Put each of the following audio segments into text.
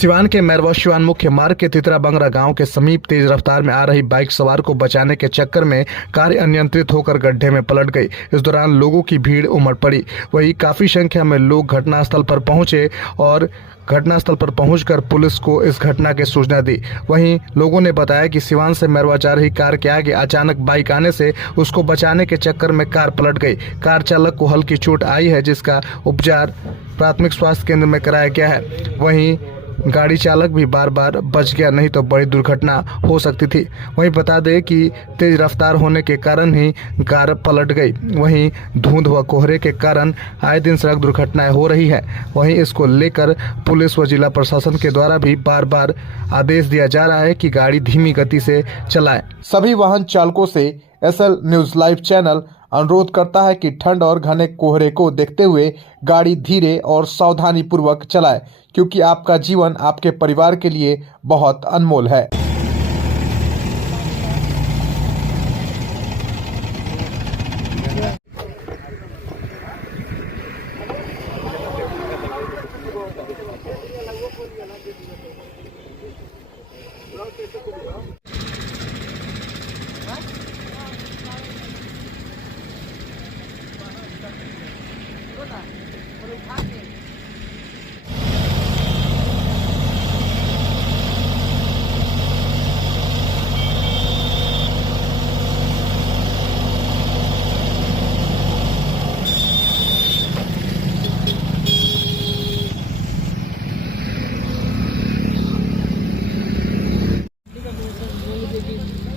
सिवान के मैरवा सिवान मुख्य मार्ग के तितरा बंगरा गांव के समीप तेज रफ्तार में आ रही बाइक सवार को बचाने के चक्कर में कार अनियंत्रित होकर गड्ढे में पलट गई। इस दौरान लोगों की भीड़ उमड़ पड़ी। वहीं काफी संख्या में लोग घटनास्थल पर पहुंचे और घटनास्थल पर पहुंचकर पुलिस को इस घटना की सूचना दी। वहीं लोगों ने बताया कि सिवान से मैरवा जा रही कार के आगे अचानक बाइक आने से उसको बचाने के चक्कर में कार पलट गई। कार चालक को हल्की चोट आई है, जिसका उपचार प्राथमिक स्वास्थ्य केंद्र में कराया गया है। वहीं गाड़ी चालक भी बार बार बच गया, नहीं तो बड़ी दुर्घटना हो सकती थी। वहीं बता दें कि तेज रफ्तार होने के कारण ही कार पलट गई। वहीं धुंध व कोहरे के कारण आए दिन सड़क दुर्घटनाएं हो रही है। वहीं इसको लेकर पुलिस व जिला प्रशासन के द्वारा भी बार बार आदेश दिया जा रहा है कि गाड़ी धीमी गति से चलाएं। सभी वाहन चालकों से एसएल न्यूज लाइव चैनल अनुरोध करता है कि ठंड और घने कोहरे को देखते हुए गाड़ी धीरे और सावधानी पूर्वक चलाएं, क्योंकि आपका जीवन आपके परिवार के लिए बहुत अनमोल है।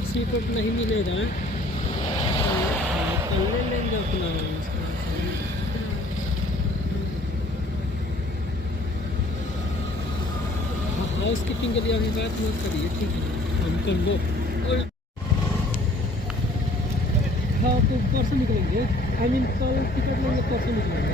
सीट नहीं मिलेगा, कल ले लेंगे अपना। हाउस कीपिंग के लिए अभी बात मत करिए, ठीक है, हम कर लो। हाँ, तो परसों निकलेंगे। आई मीन कल टिकट लेंगे, परसों निकलेंगे।